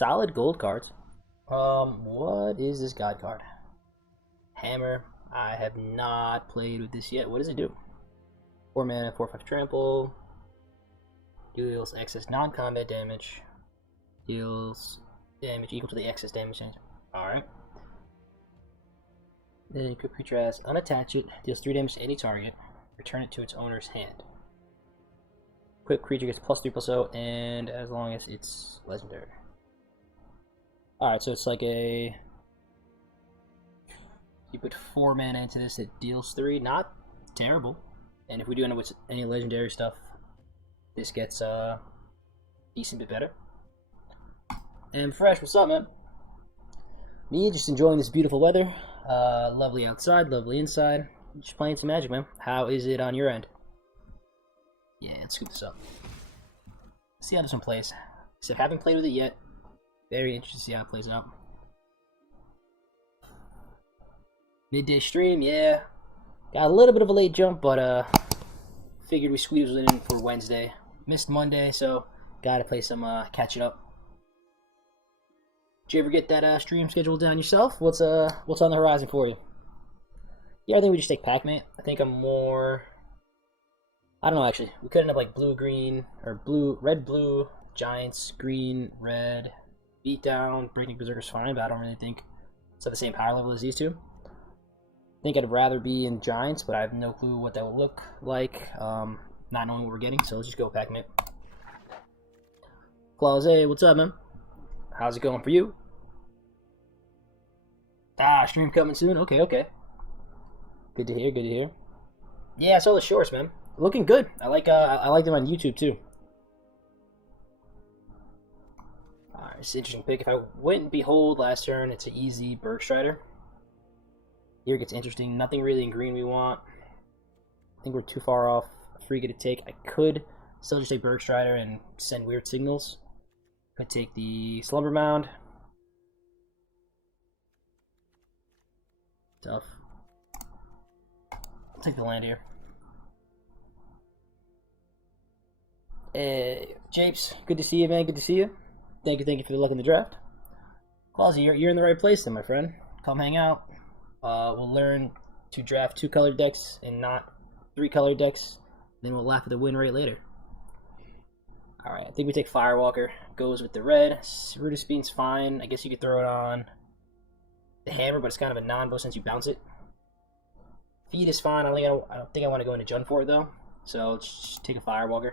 solid gold cards. What is this god card? Hammer. I have not played with this yet. What does it do? 4 mana, 4/5 trample. Deals excess non-combat damage. Deals damage equal to the excess damage. Alright. Then equip creature as unattach it. Deals 3 damage to any target. Return it to its owner's hand. Equip creature gets +3/+0, and as long as it's legendary. Alright, so it's like a... You put 4 mana into this, it deals 3. Not terrible. And if we do end up with any legendary stuff, this gets decent bit better. And Fresh, what's up, man? Me, just enjoying this beautiful weather. Lovely outside, lovely inside. Just playing some Magic, man. How is it on your end? Yeah, let's scoop this up. See how this one plays. So, haven't played with it yet. Very interested to see how it plays out. Midday stream, yeah. Got a little bit of a late jump, but figured we squeezed it in for Wednesday. Missed Monday, so gotta play some catching up. Did you ever get that stream scheduled down yourself? What's on the horizon for you? Yeah, I think we just take Pac-Man. I think I'm more... I don't know, actually. We could end up like blue-green, or red-blue, Giants, green, red, Beatdown, Breaking Berserker's fine, but I don't really think it's at the same power level as these two. I think I'd rather be in Giants, but I have no clue what that will look like, not knowing what we're getting, so let's just go with Pac-Man. Claus, hey, what's up, man? How's it going for you? Stream coming soon? Okay. Good to hear, good to hear. Yeah, I saw the shorts, man. Looking good. I like them on YouTube, too. Alright, it's an interesting pick. If I went Behold last turn, it's an easy Bergstrider. Here it gets interesting. Nothing really in green we want. I think we're too far off. Free to take. I could still just take Bergstrider and send weird signals. Could take the Slumber Mound. Tough. I'll take the land here. Hey, Japes, good to see you, man. Good to see you. Thank you for the luck in the draft. Clausy, you're in the right place then, my friend. Come hang out. We'll learn to draft 2-colored decks and not 3-colored decks. Then we'll laugh at the win rate later. Alright, I think we take Firewalker. Goes with the red. Root of Speen's fine. I guess you could throw it on the Hammer, but it's kind of a non-bow since you bounce it. Feed is fine. I don't think I want to go into Jund for it, though. So let's just take a Firewalker.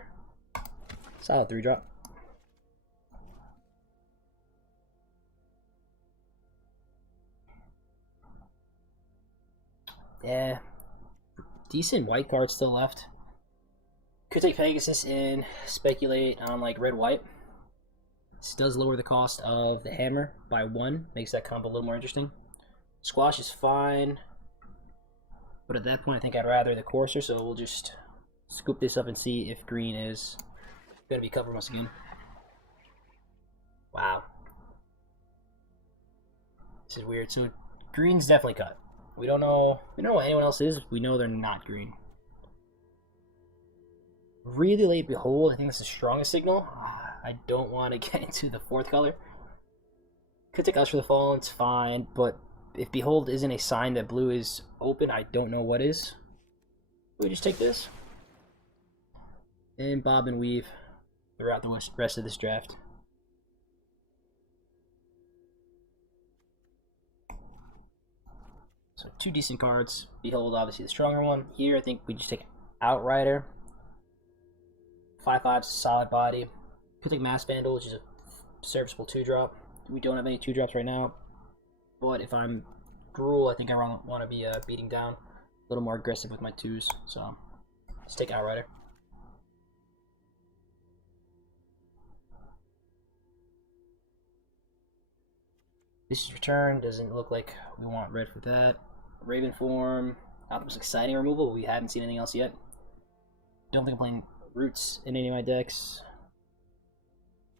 Solid 3-drop. Yeah. Decent white cards still left. Could take Pegasus and speculate on like red-white. This does lower the cost of the Hammer by 1. Makes that combo a little more interesting. Squash is fine. But at that point I think I'd rather the Courser, so we'll just scoop this up and see if green is going to be covered once again. Wow. This is weird. So green's definitely cut. We don't know what anyone else is. We know they're not green. Really late Behold, I think that's the strongest signal. I don't want to get into the 4th color. Could take Us for the Fallen, it's fine, but if Behold isn't a sign that blue is open, I don't know what is. We just take this. And bob and weave throughout the rest of this draft. So 2 decent cards. Behold, obviously the stronger one. Here, I think we just take Outrider. 5/5's a solid body. Could take Mass Vandal, which is a serviceable 2-drop. We don't have any 2-drops right now. But if I'm Gruul, I think I want to be beating down a little more aggressive with my 2s. So let's take Outrider. This is return. Doesn't look like we want red for that. Raven Form. Not the most exciting removal, but we haven't seen anything else yet. Don't think I'm playing Roots in any of my decks.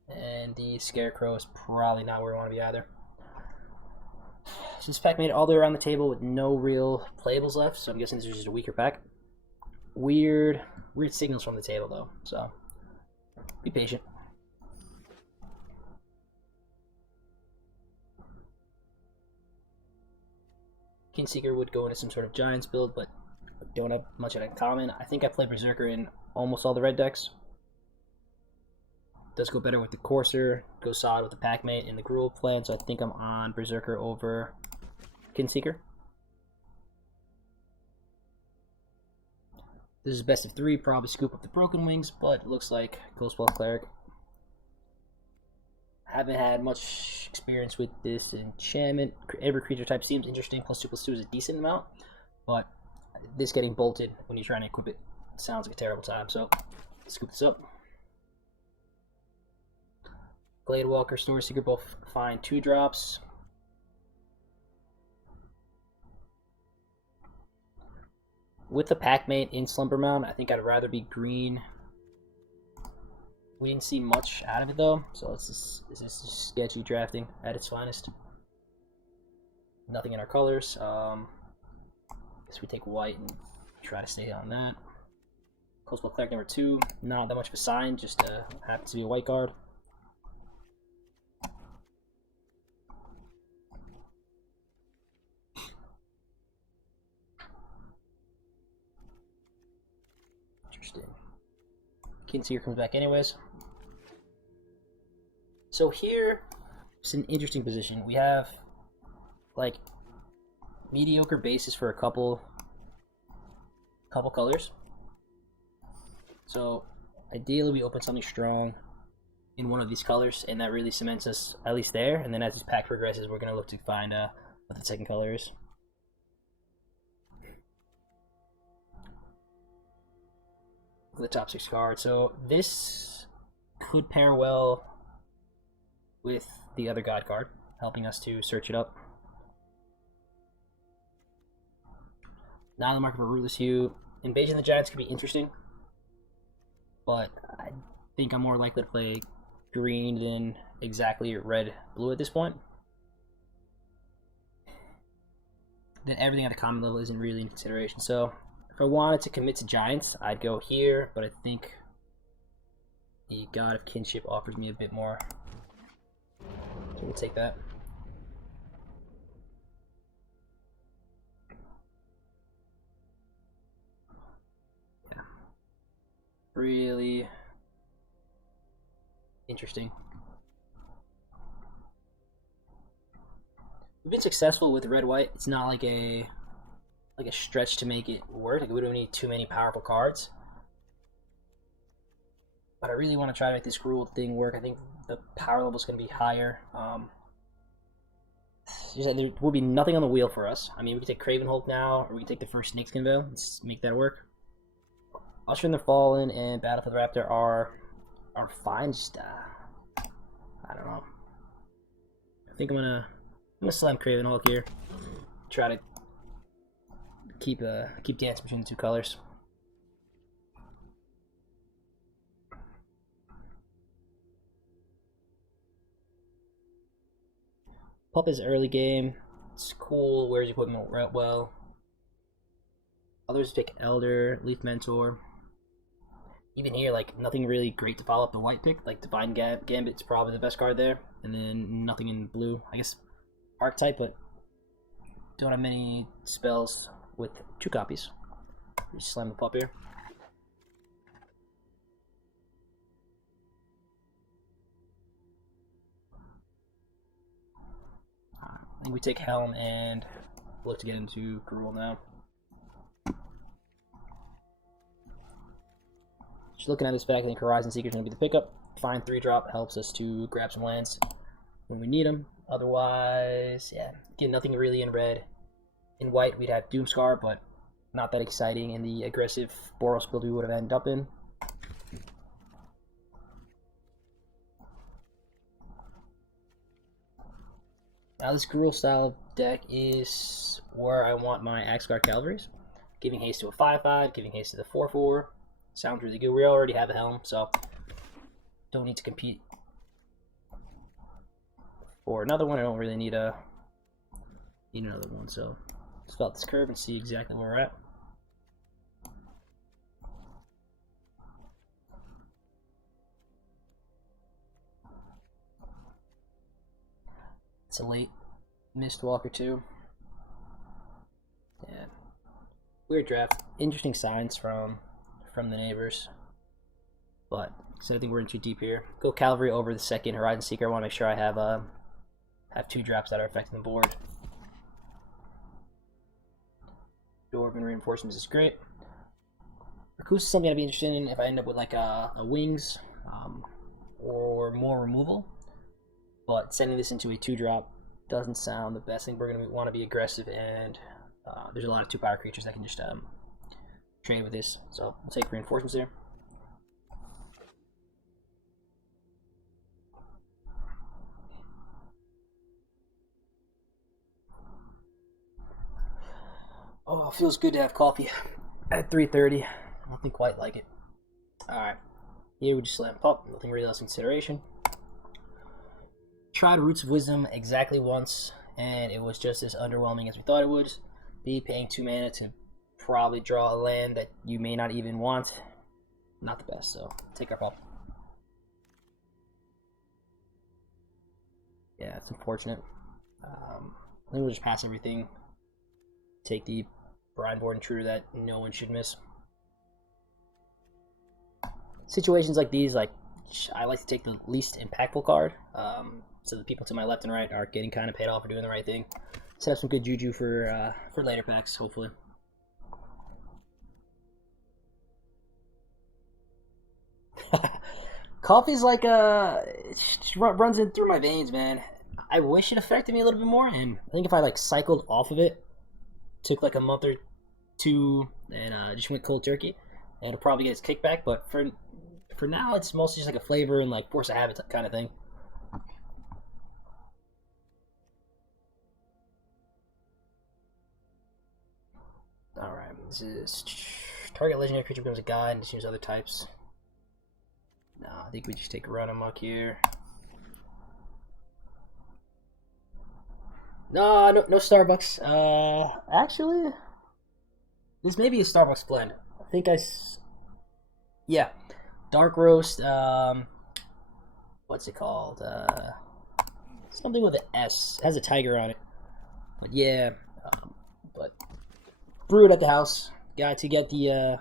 And the Scarecrow is probably not where we want to be either. So this pack made it all the way around the table with no real playables left, so I'm guessing this is just a weaker pack. Weird signals from the table, though, so be patient. Kinseeker would go into some sort of Giants build, but don't have much of it in common. I think I play Berserker in almost all the red decks. Does go better with the Courser, goes solid with the Packmate and the Gruul plan, so I think I'm on Berserker over Kinseeker. This is best of 3, probably scoop up the Broken Wings, but it looks like Ghostball Cleric. Haven't had much experience with this enchantment. Every creature type seems interesting. +2/+2 is a decent amount, but this getting bolted when you're trying to equip it sounds like a terrible time. So let's scoop this up. Gladewalker, Story Seeker, both fine 2-drops. With the Packmate in Slumber Mound, I think I'd rather be green. We didn't see much out of it though, so this is sketchy drafting at its finest. Nothing in our colors. Guess we take white and try to stay on that. Ghostball Cleric number 2, not that much of a sign, just happens to be a white card. Interesting. Kinseeker comes back anyways. So here, it's an interesting position. We have like mediocre bases for a couple colors. So ideally we open something strong in one of these colors, and that really cements us at least there. And then as this pack progresses, we're gonna look to find what the second color is. The top 6 cards. So this could pair well with the other God card, helping us to search it up. Now the market for Rootless Hue. Invasion of the Giants could be interesting, but I think I'm more likely to play green than exactly red-blue at this point. Then everything at a common level isn't really in consideration. So if I wanted to commit to Giants, I'd go here, but I think the God of Kinship offers me a bit more. So we'll take that. Yeah. Really interesting. We've been successful with red-white. It's not like a stretch to make it work. Like we don't need too many powerful cards. But I really want to try to make this Gruul thing work. I think the power level is going to be higher. There will be nothing on the wheel for us. I mean, we can take Craven Hulk now, or we can take the first Snakeskin Veil. Let's make that work. Usher in the Fallen and Battle for the Raptor are fine. Just I don't know. I think I'm gonna slam Craven Hulk here. Try to keep dancing between the 2 colors. Pup is early game. It's cool. Wears equipment well. Others pick Elder, Leaf Mentor. Even here, like nothing really great to follow up the white pick. Like Divine Gambit's probably the best card there, and then nothing in blue. I guess Archetype, but don't have many spells with 2 copies. We slam the pup here. I think we take Helm and look to get into Gruul now. Just looking at this back, I think Horizon Seeker is going to be the pickup. Fine 3-drop helps us to grab some lands when we need them. Otherwise, yeah, again, nothing really in red. In white, we'd have Doomscar, but not that exciting in the aggressive Boros build we would have ended up in. Now this Gruul style deck is where I want my Axeguard Cavalries. Giving haste to a 5/5, giving haste to the 4/4. Sounds really good. We already have a Helm, so don't need to compete for another one. I don't really need another one, so let's fill out this curve and see exactly where we're at. It's a late Mistwalker too. Weird draft. Interesting signs from the neighbors. But so I think we're in too deep here. Go Cavalry over the second Horizon Seeker. I want to make sure I have 2 drops that are affecting the board. Dwarven Reinforcements is great. Recluse is something I'd be interested in if I end up with like a Wings or more removal. But sending this into a 2-drop doesn't sound the best. I think we're going to want to be aggressive, and there's a lot of 2-power creatures that can just trade with this. So I'll take Reinforcements there. Oh, it feels good to have coffee at 3:30. Nothing quite like it. Alright. Here we just slam pop. Nothing really else in consideration. Tried Roots of Wisdom exactly once, and it was just as underwhelming as we thought it would be. Paying 2 mana to probably draw a land that you may not even want. Not the best, so take our pop. Yeah, it's unfortunate. I think we'll just pass everything. Take the Brine-Born Intruder that no one should miss. Situations like these, like I like to take the least impactful card, so the people to my left and right are getting kind of paid off for doing the right thing. Set up some good juju for later packs, hopefully. Coffee's like it just runs in through my veins, man. I wish it affected me a little bit more, and I think if I like cycled off of it, took like a month or 2, and just went cold turkey, and it'll probably get its kickback. But for now, it's mostly just like a flavor and like force of habit kind of thing. All right, this is target legendary creature becomes a god and just use other types. No, I think we just take a run amok here. No, no Starbucks. Actually, this may be a Starbucks blend. I think yeah, dark roast. What's it called? Something with an S. It has a tiger on it. But yeah, but brew it at the house. Got to get the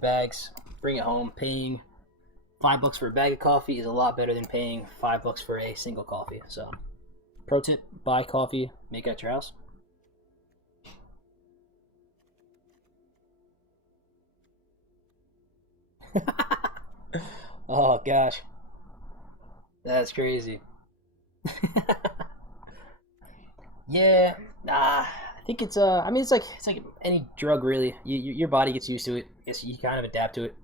bags. Bring it home. Paying $5 for a bag of coffee is a lot better than paying $5 for a single coffee. So. Pro tip, buy coffee, make it at your house. Oh gosh. That's crazy. Yeah, I think it's I mean it's like any drug really. Your body gets used to it. I guess you kind of adapt to it.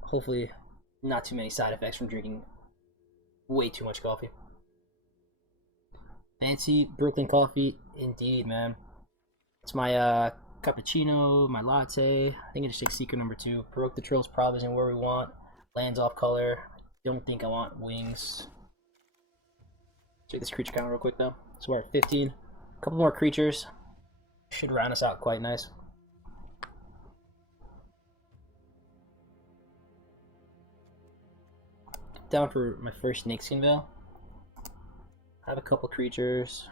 Hopefully not too many side effects from drinking way too much coffee. Fancy Brooklyn coffee, indeed, man. It's my cappuccino, my latte. I think I just take secret number 2. Baroque the Trill's probably isn't where we want. Lands off color. Don't think I want Wings. Check this creature count real quick though. So we're at 15. A couple more creatures. Should round us out quite nice. Down for my first Snakeskin Veil. I have a couple creatures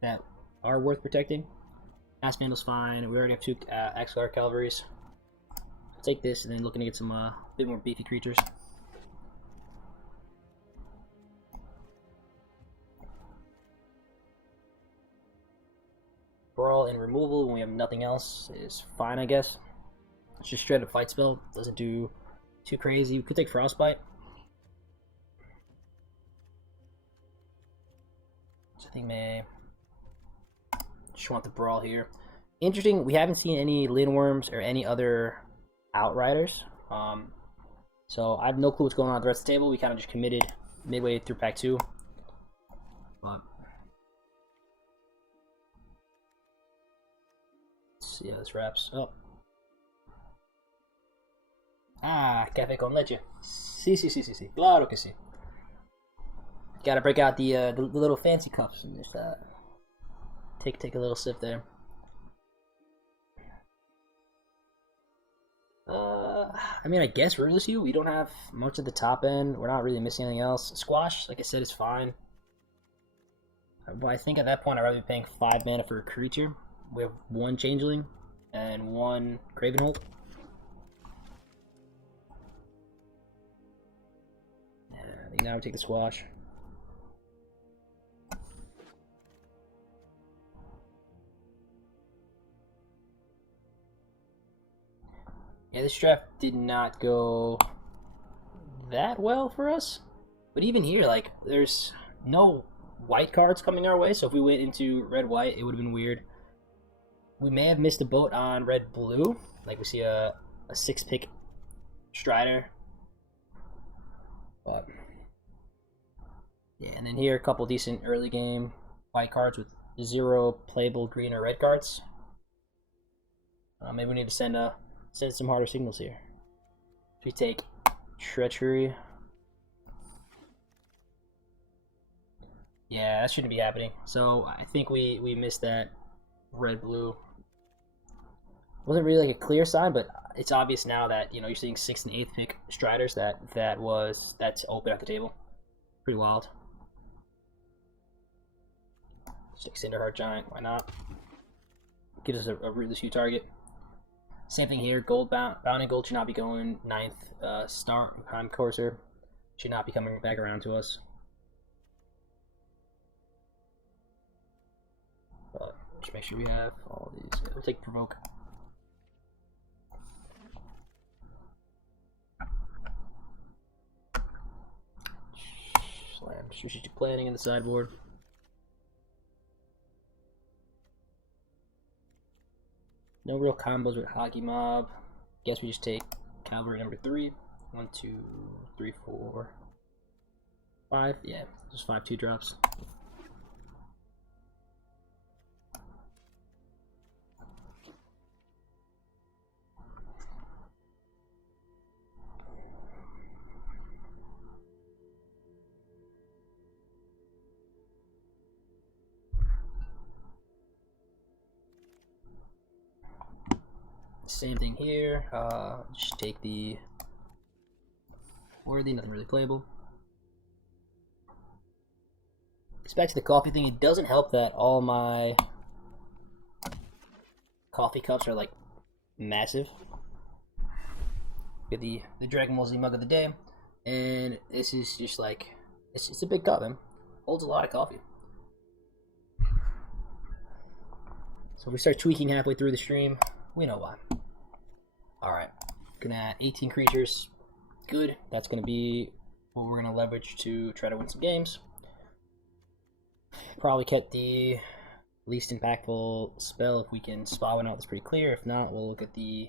that are worth protecting. Mass Vandal's fine. We already have 2 Axelar Cavalries. I'll take this and then looking to get some bit more beefy creatures. Brawl and removal when we have nothing else is fine, I guess. It's just straight up fight spell. Doesn't do too crazy. We could take Frostbite. I think may just want the Brawl here. Interesting, we haven't seen any Lindworms or any other Outriders. So I have no clue what's going on at the rest of the table. We kind of just committed midway through pack 2. But let's see how this wraps up. Ah, café con leche. Sí. Claro que sí. Gotta break out the little fancy cups and just take a little sip there. I mean, I guess Rootless Hue. We don't have much at the top end. We're not really missing anything else. Squash, like I said, is fine. But I think at that point I'd rather be paying 5 mana for a creature We have one Changeling and one Cravenhold. I think now we take the Squash. Yeah, this draft did not go that well for us. But even here, like, there's no white cards coming our way, so if we went into red-white, it would have been weird. We may have missed a boat on red-blue. Like, we see a 6-pick Strider. But, yeah, and then here, a couple decent early game white cards with 0 playable green or red cards. Maybe we need to send some harder signals here. We take Treachery. Yeah, that shouldn't be happening. So I think we missed that red-blue. Wasn't really like a clear sign, but it's obvious now that, you know, you're seeing 6th and 8th pick Striders that's open at the table. Pretty wild. Stick Cinderheart Giant, why not? Gives us a rootless hue target. Same thing here, gold bound and gold should not be going. 9th Star Prime Courser should not be coming back around to us. But just make sure we have all these. We'll take Provoke. Slam. Strategic planning in the sideboard. No real combos with Hockey Mob. Guess we just take Cavalry number 3. 1, 2, 3, 4, 5. Yeah, just 5 2-drops. Same thing here. Just take the Worthy, nothing really playable. It's back to the coffee thing. It doesn't help that all my coffee cups are like massive. Get the Dragon Ball Z mug of the day, and this is just like it's a big cup, man. Holds a lot of coffee. So if we start tweaking halfway through the stream, we know why. Alright, gonna add 18 creatures. Good. That's gonna be what we're gonna leverage to try to win some games. Probably get the least impactful spell if we can spot one out that's pretty clear. If not, we'll look at the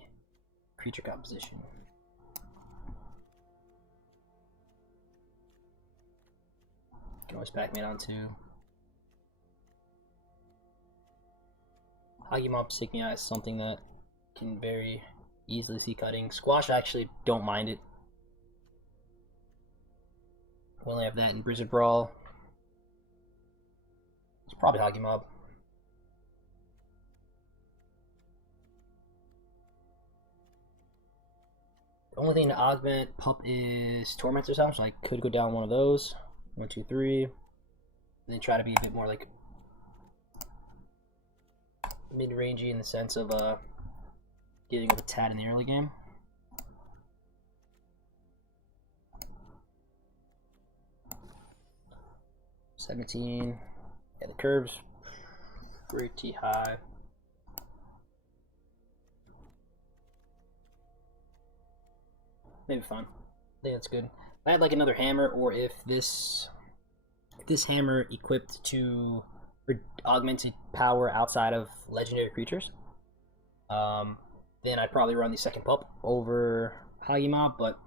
creature composition. Can always back man on too. Hagi-Mob Signia is something that can very easily see cutting. Squash, I actually don't mind it. We only have that in Blizzard Brawl. It's probably Hagi-Mob. The only thing to augment Pup is Tormentor Sound, so I could go down one of those. 1, 2, 3. And then try to be a bit more like mid-rangey in the sense of getting up a tad in the early game. $17. Yeah, the curves pretty high. Maybe fine. I think that's good. If I had like another hammer, or if this hammer equipped to augmented power outside of legendary creatures, then I'd probably run the second pup over Hagi-Mob, but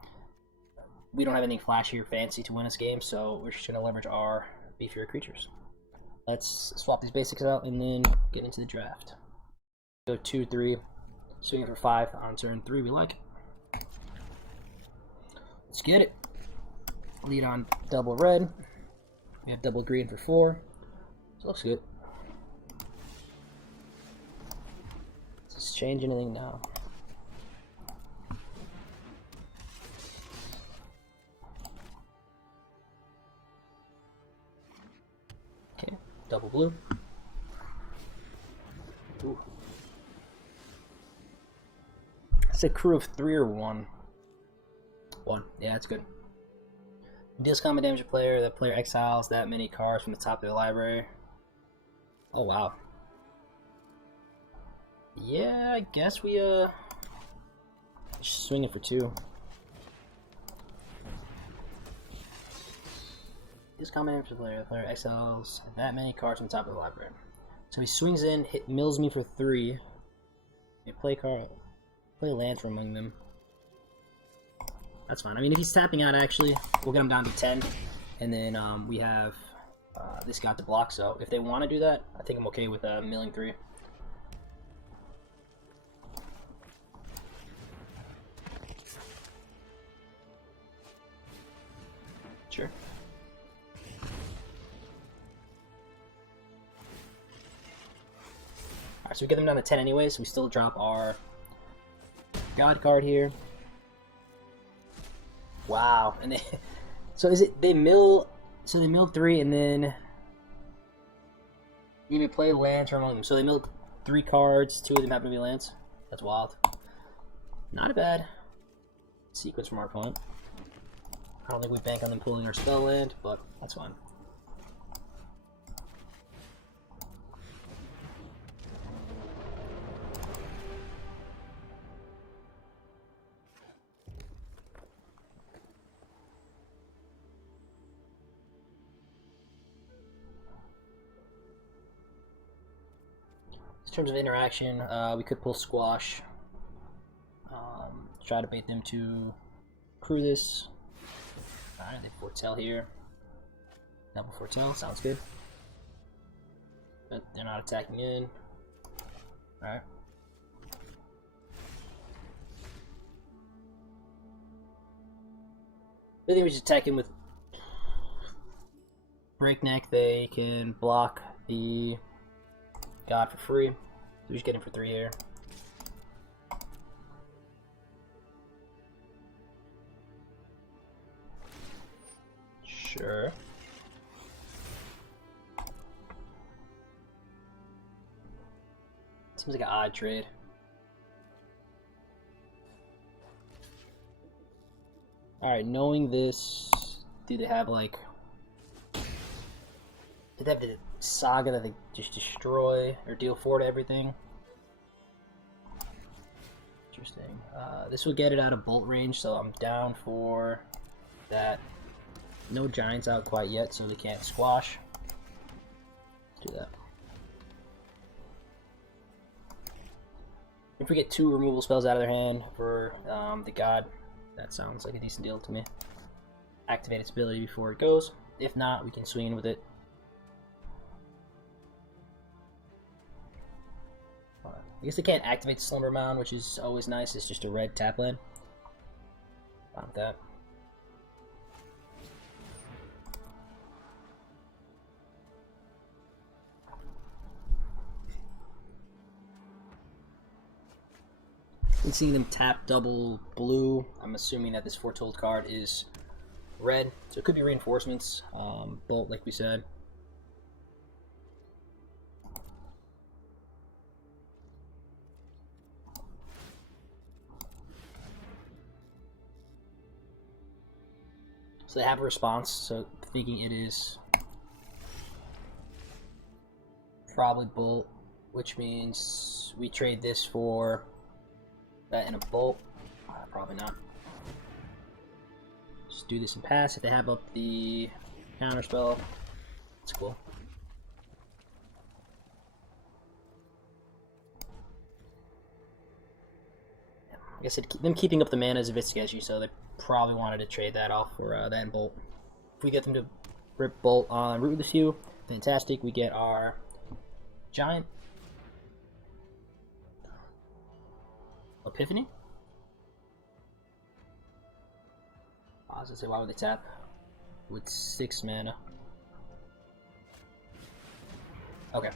we don't have anything flashy or fancy to win this game, so we're just going to leverage our beefier creatures. Let's swap these basics out and then get into the draft. Go 2, 3, swing for 5 on turn 3, we like. Let's get it. Lead on double red. We have double green for 4. So looks good. Does this change anything now? Okay, double blue. Ooh. It's a crew of 3 or 1. 1. Yeah, that's good. Deals combat damage to player. That player exiles that many cards from the top of their library. Oh wow. Yeah, I guess we just swing it for 2. Deals combat damage to the player. The player exiles that many cards from the top of the library. So he swings in, mills me for 3. Play land from among them. That's fine. I mean, if he's tapping out, actually, we'll get him down to 10. And then we have this guy to block. So if they want to do that, I think I'm okay with milling 3. Sure. Alright, so we get them down to 10 anyways. So we still drop our God card here. Wow. And they, so is it they mill? So they milled 3 and then you may play lands from among them. So they milled 3 cards. 2 of them happen to be lands. That's wild. Not a bad sequence from our opponent. I don't think we bank on them pulling our spell land, but that's fine. In terms of interaction, we could pull Squash. Try to bait them to crew this. Alright, they foretell here. Double foretell, sounds good. But they're not attacking in. Alright. I think we should attack in with Breakneck. They can block the God for free. So we just get him for 3 here. Sure. Seems like an odd trade. Alright, knowing this, do they have like... Do they have the Saga that they just destroy or deal 4 to everything? Interesting. This will get it out of bolt range, so I'm down for that. No giants out quite yet, so we can't squash. Let's do that. If we get 2 removal spells out of their hand for the God, that sounds like a decent deal to me. Activate its ability before it goes. If not, we can swing in with it. I guess they can't activate Slumber Mound, which is always nice. It's just a red tap land. Fine with that. And seeing them tap double blue, I'm assuming that this Foretold card is red. So it could be reinforcements. Bolt, like we said. So they have a response, so thinking it is probably Bolt, which means we trade this for that and a Bolt. Probably not. Just do this and pass. If they have up the counterspell, that's cool. Like I said, them keeping up the mana is a bit sketchy, so they probably wanted to trade that off for that and Bolt. If we get them to rip Bolt on Rootless Hue, fantastic. We get our Giant Epiphany. I was gonna say, why would they tap? With 6 mana. Okay.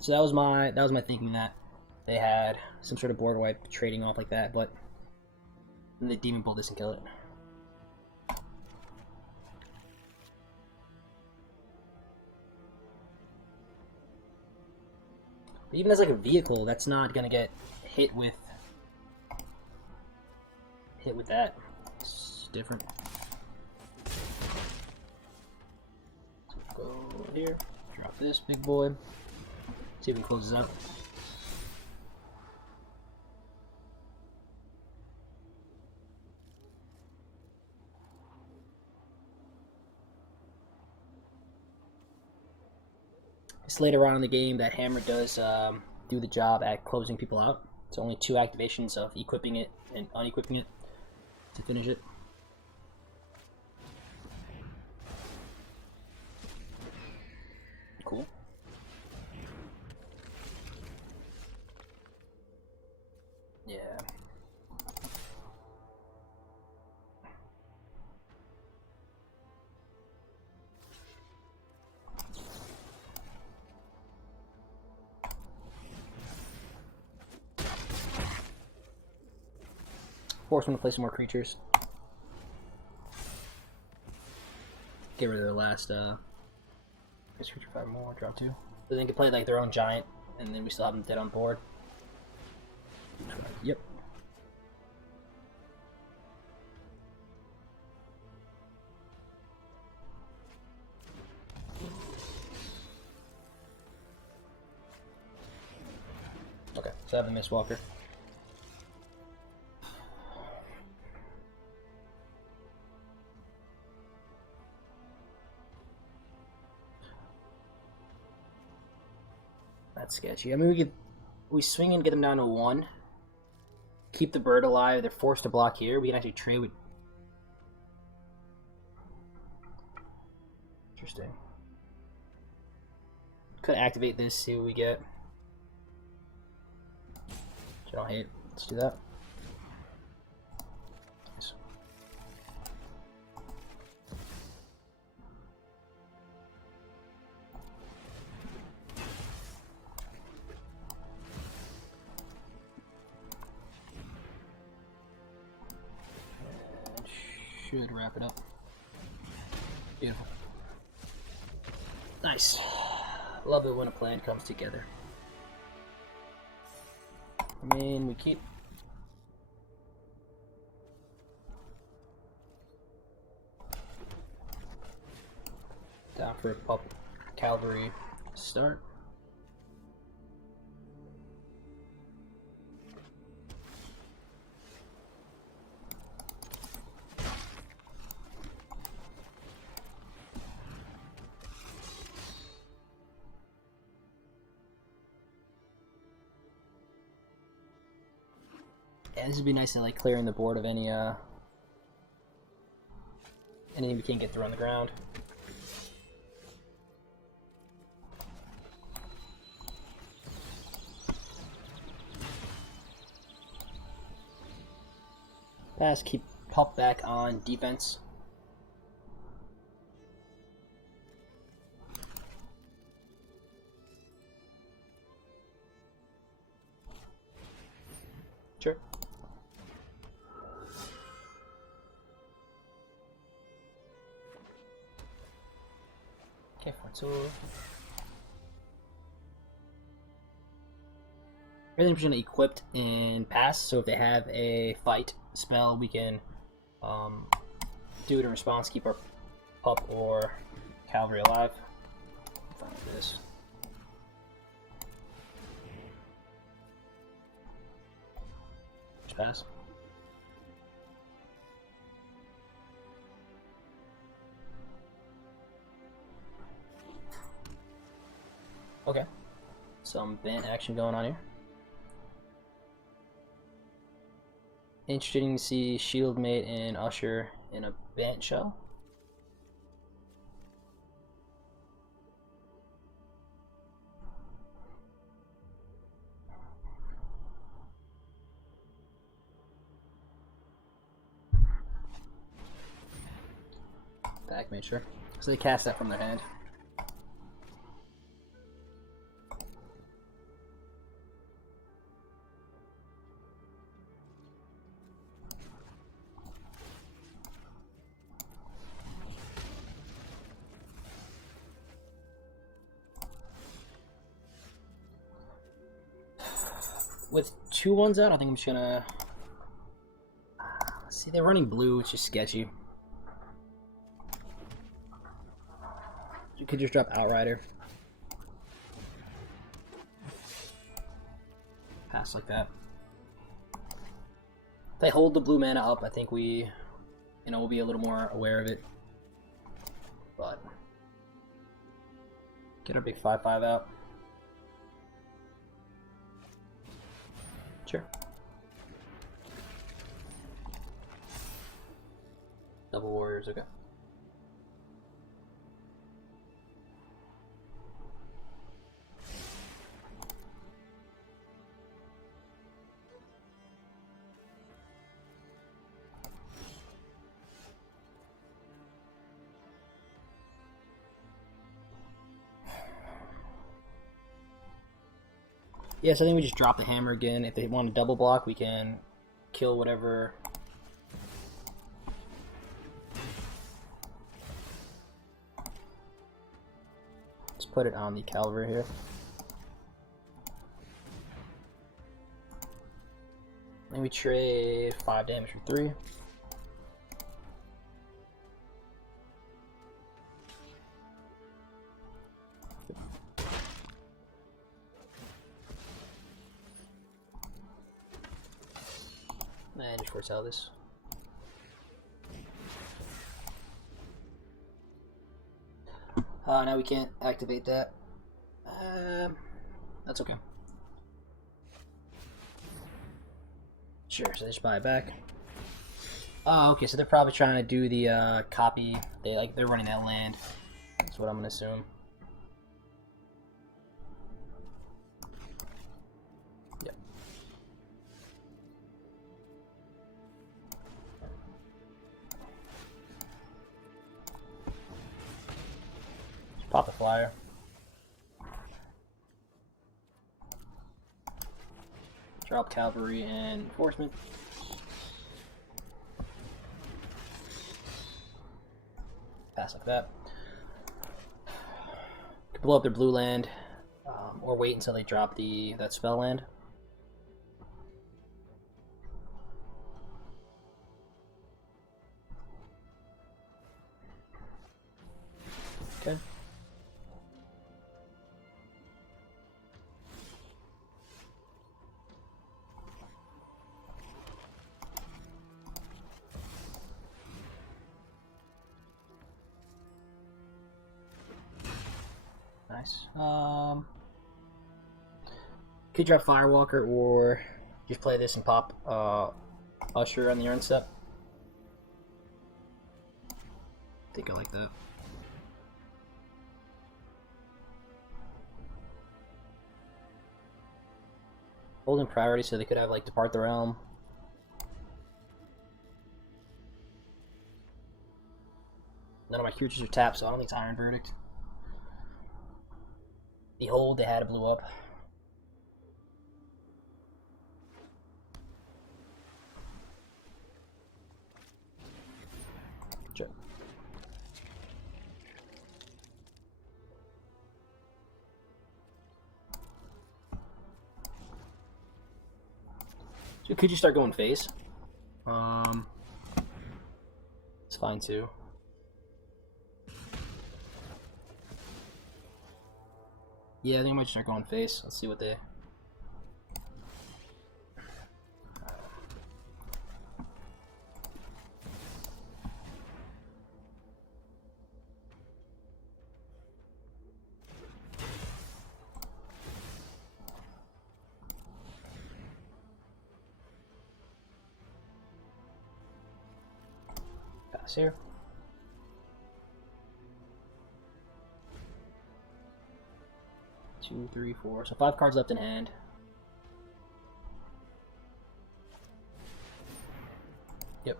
So that was my thinking, that they had some sort of board wipe trading off like that, but then they Demon Bolt this and kill it. But even as like a vehicle, that's not gonna get hit with that. It's different. So go here, drop this big boy. See if we can close this out. It's later on in the game that hammer does do the job at closing people out. It's only 2 activations of equipping it and unequipping it to finish it. Cool. Yeah. Force them to play some more creatures. Get rid of their last this creature 5 more, drop 2. So they can play like their own giant, and then we still have them dead on board. Yep. Okay, so I have the Mistwalker. That's sketchy. I mean, we swing and get them down to 1. Keep the bird alive. They're forced to block here. We can actually trade with. Interesting. Could activate this. See what we get. Which I don't hate. Let's do that. Nice. Should wrap it up. Beautiful. Nice. Love it when a plan comes together. I mean, we keep. Down for a pup cavalry start. Yeah, this would be nice to like clearing the board of any anything we can't get through on the ground. Pass, keep pup back on defense. Sure. Okay, so everything's gonna equipped and pass. So if they have a fight spell, we can do it in response. Keep our pup or cavalry alive. Fine with this. Just pass. Okay. Some band action going on here. Interesting to see Shieldmate and Usher in a band show. Back, made sure. So they cast that from their hand. with 2-1s out, I think I'm just gonna... See, they're running blue, it's just sketchy. You could just drop Outrider. Pass like that. If they hold the blue mana up, I think we, we'll be a little more aware of it. But get our big 5/5 out. Sure. Double warriors, okay. Yes, I think we just drop the hammer again. If they want to double block, we can kill whatever. Let's put it on the Calvary here. Then we trade 5 damage for 3. And just force out this. Now we can't activate that. That's okay. Sure, so they just buy it back. Oh, okay, so they're probably trying to do the copy. They're running that land. That's what I'm gonna assume. Yep. Pop the flyer. Drop cavalry and enforcement. Pass like that. Could blow up their blue land, or wait until they drop that spell land. Okay. Nice. Could drop Firewalker or just play this and pop Usher on the urn step. I think I like that. Holding priority so they could have like Depart the Realm. None of my creatures are tapped, so I don't think it's Iron Verdict. The hold they had it blew up. Sure. So could you start going face? It's fine too. Yeah, I think I might start going face. Let's see what they... Pass here. Two, three, four. So 5 cards left in hand. Yep.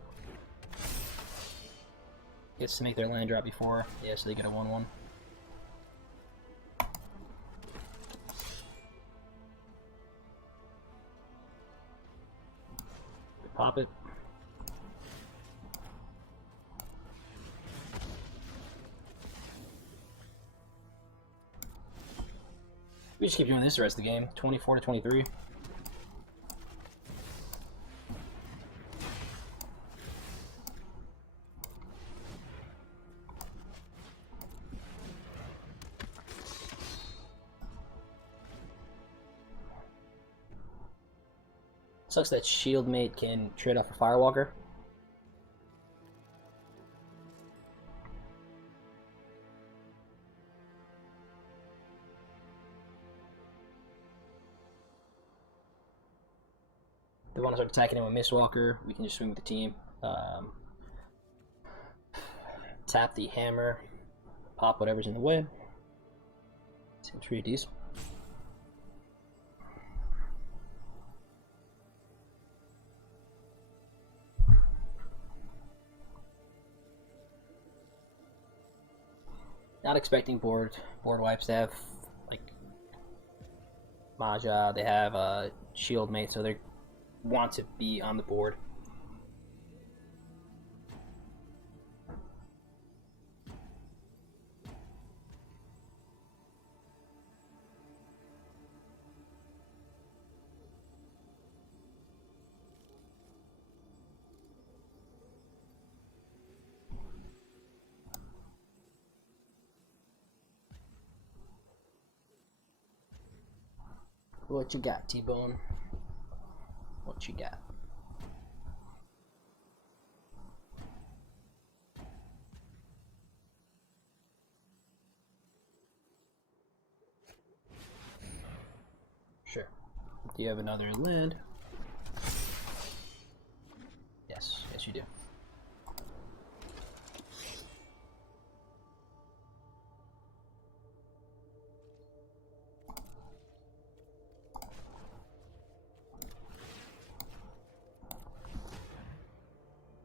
Gets to make their land drop before. Yeah, so they get a 1/1. Pop it. We just keep doing this the rest of the game. 24 to 23. Sucks that Shieldmate can trade off a Firewalker. If they want to start attacking him with Mistwalker, we can just swing with the team. Tap the hammer, pop whatever's in the way. Seems pretty decent. Not expecting board wipes. They have like Maja, they have Shieldmate, so they want to be on the board. What you got, T-Bone? What you got? Sure. Do you have another land? Yes, yes you do.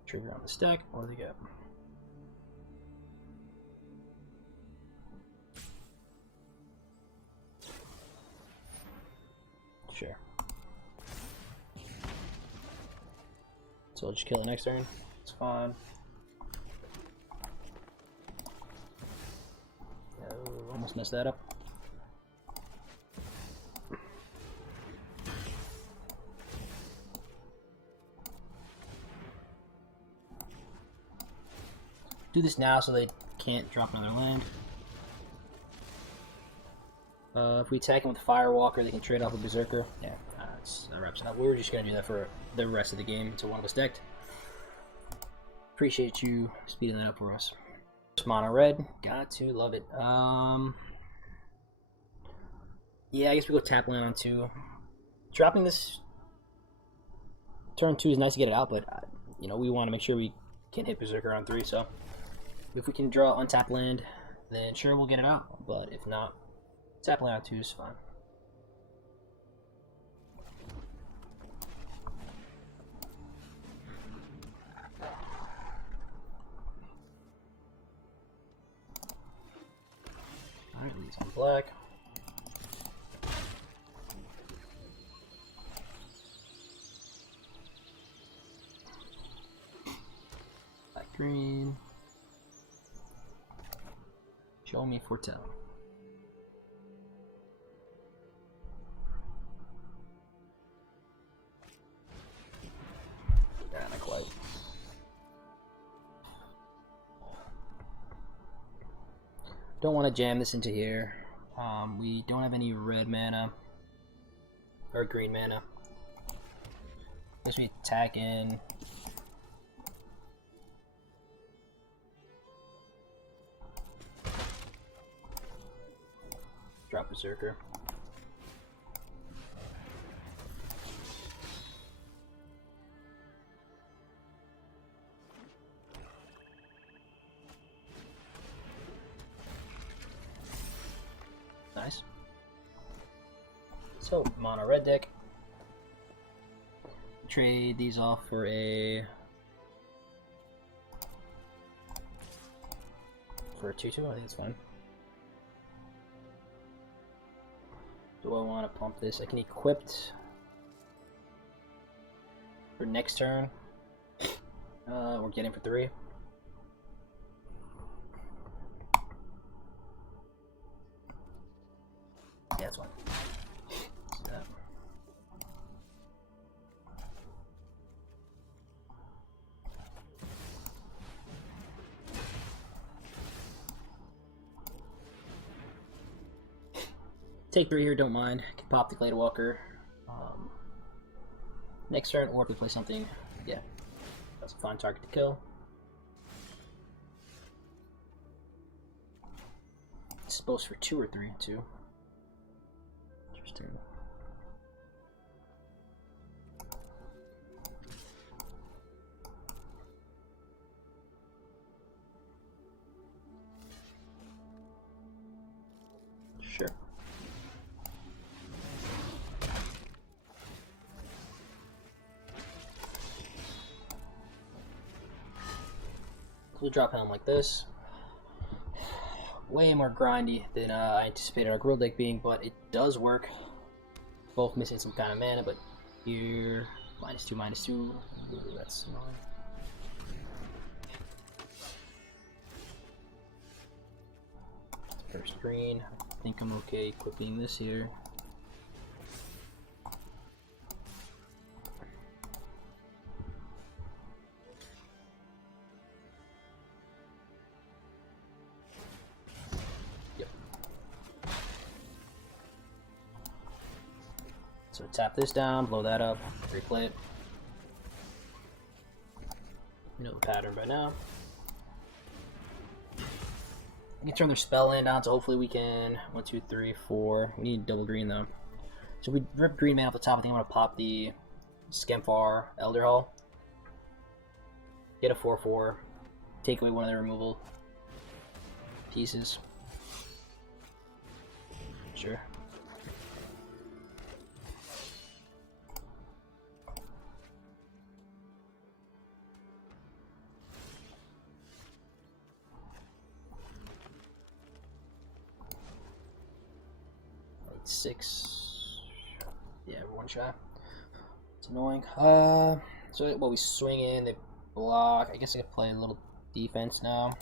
Trigger on the stack, or the gap. Sure. So I'll just kill the next turn. It's fine. Oh, almost messed that up. Do this now so they can't drop another land. If we attack him with Firewalker, they can trade off a Berserker. Yeah, that wraps it up. We were just going to do that for the rest of the game until one of us decked. Appreciate you speeding that up for us. Mono red, got to love it. Yeah, I guess we go tap land on 2. Dropping this turn 2 is nice to get it out, but you know, we want to make sure we can hit Berserker on 3, so if we can draw untap land, then sure, we'll get it out. But if not, tap land on 2 is fine. Alright, leaves on black. Black green. Show me foretell. Yeah, not quite. Don't want to jam this into here. We don't have any red mana or green mana. Guess we attack in. Drop Berserker. Nice. So, mono red deck. Trade these off for a 2/2. I think it's fine. Do I want to pump this? I can equip for next turn. We're getting for 3. Yeah, that's fine. Take 3 here, don't mind. Can pop the Glade Walker. next turn, or if we play something, yeah, that's a fine target to kill. It's supposed for 2 or 3, 2. Interesting. Sure. We'll drop him like this. Way more grindy than I anticipated our Gruul deck being, but it does work. Both missing some kind of mana, but here, -2, -2. Ooh, that's annoying. First green. I think I'm okay equipping this here. Yep. So tap this down, blow that up, replay it. You know the pattern by now. We can turn their spell land down, so hopefully we can 1, 2, 3, 4. We need double green though. So we rip green man off the top. I think I'm gonna pop the Skemfar Elder Hall. Get a 4/4. Take away one of the removal pieces. Sure. Six. Yeah, we're one shot. It's annoying. So while we swing in, they block. I guess I could play a little defense now.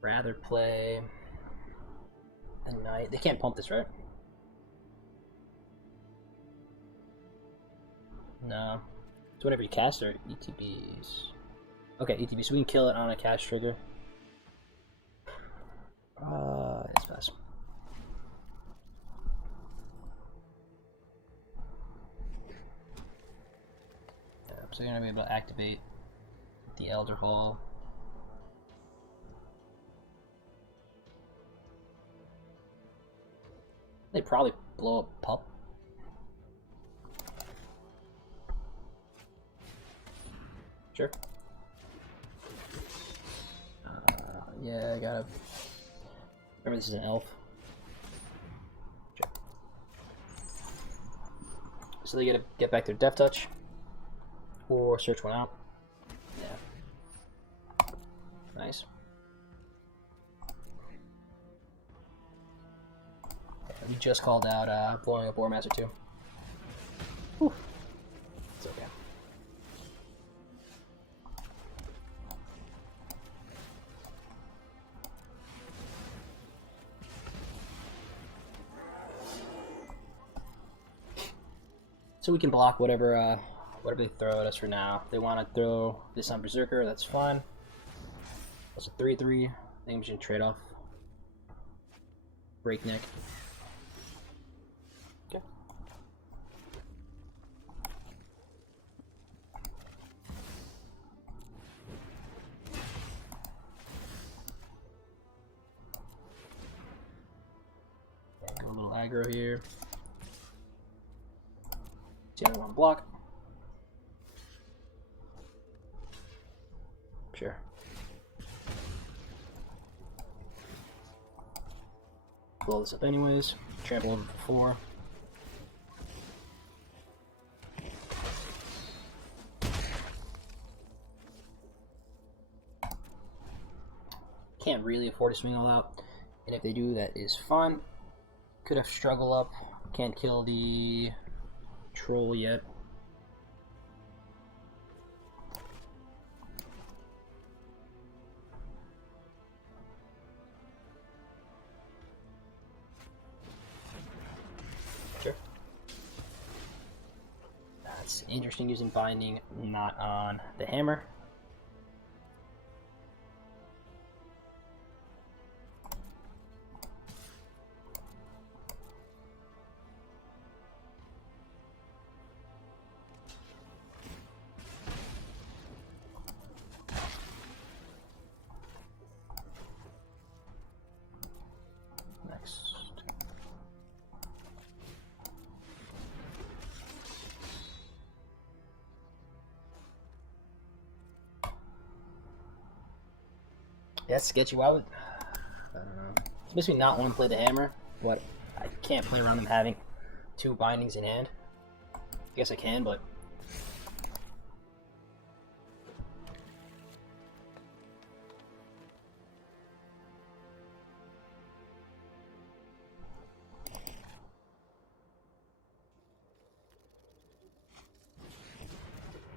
Rather play a knight. They can't pump this, right? No. So whenever you cast our ETBs. Okay, ETB, so we can kill it on a cast trigger. It's pass. Yeah, so you're gonna be able to activate the Elder Hall. They probably blow up Pup. Sure. Yeah, I gotta. Remember, this is an elf. Sure. So they gotta get back their Death Touch or search one out. Yeah. Nice. We just called out blowing up War Master too. Whew. It's okay. So we can block whatever they throw at us for now. If they want to throw this on Berserker, that's fine. That's a 3/3. I think we should trade off Breakneck. Okay. Go a little aggro here. The other one block. Sure. Blow this up anyways. Trample over for 4. Can't really afford to swing all out, and if they do, that is fine. Could have struggle up. Can't kill the troll yet. Sure. That's interesting using binding not on the hammer. That's sketchy. Why would... I don't know. It's basically not want to play the hammer, but I can't play around them having 2 bindings in hand. I guess I can, but...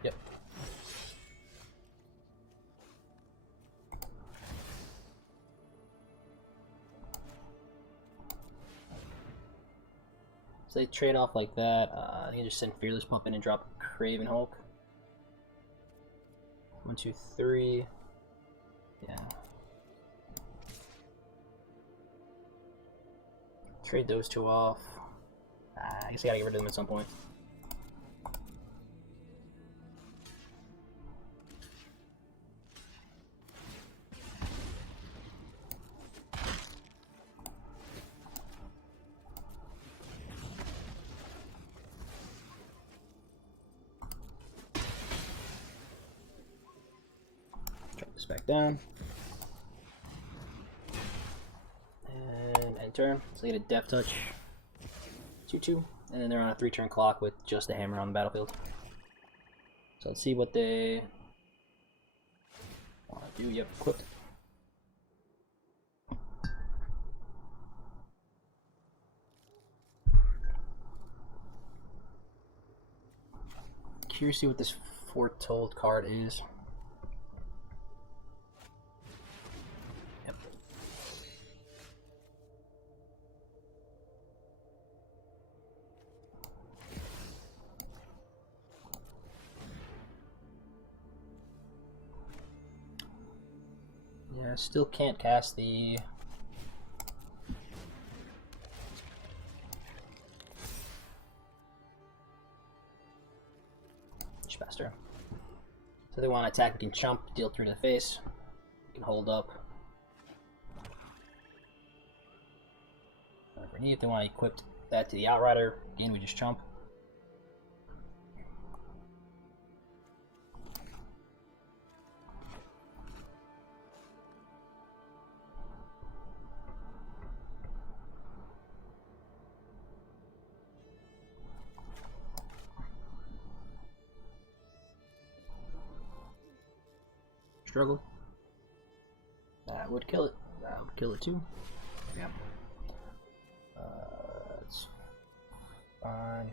Yep. So they trade off like that. I can just send Fearless Pump in and drop Craven Hulk. 1, 2, 3. Yeah. Trade those 2 off. I guess I gotta get rid of them at some point. Drop this back down. And end turn. So they get a Death Touch. 2/2. And then they're on a 3-turn clock with just a hammer on the battlefield. So let's see what they want to do. Yep, equipped. Curious to see what this Foretold card is. Yep. Yeah, still can't cast the Master. So they want to attack, we can chump, deal 3 to the face. We can hold up. If we need, if they want to equip that to the Outrider, again we just chump. Struggle. That would kill it. That would kill it too. Yeah. That's fine.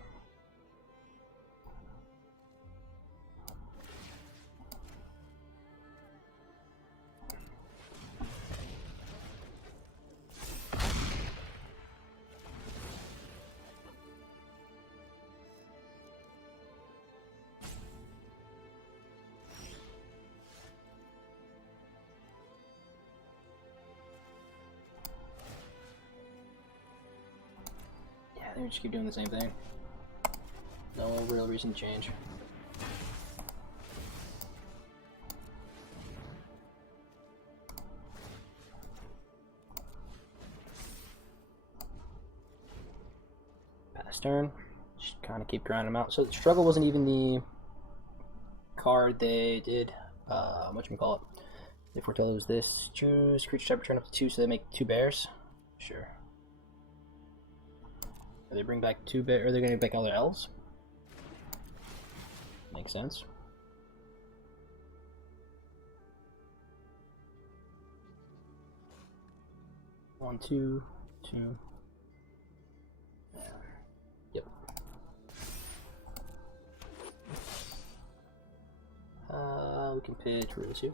They just keep doing the same thing. No real reason to change. Pass turn. Just kind of keep grinding them out. So the struggle wasn't even the card they did. Whatchamacallit? They foretold it was this. Choose creature type, return up to 2, so they make 2 bears. Sure. Are they bring back 2 bears? Are they going to bring back all their elves? Makes sense. One, two, 2. Yep. We can pitch for the 2.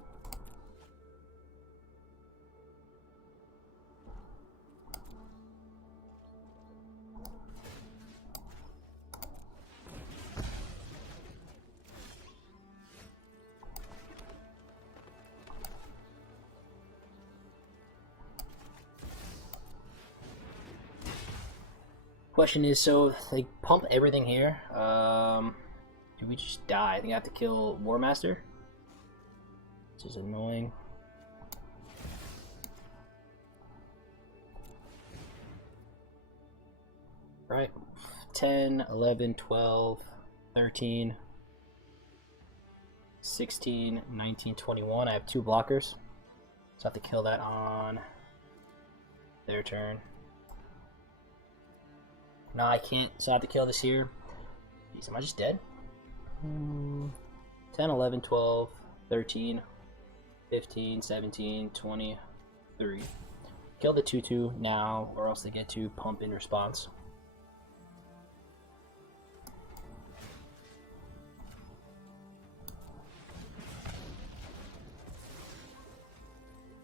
Question is, so they pump everything here. Do we just die? I think I have to kill War Master. This is annoying. Right. 10, 11, 12, 13, 16, 19, 21. I have 2 blockers. So I have to kill that on their turn. No, I can't, so I have to kill this here. Jeez, am I just dead? 10, 11, 12, 13, 15, 17, 23. Kill the 2/2 now, or else they get to pump in response.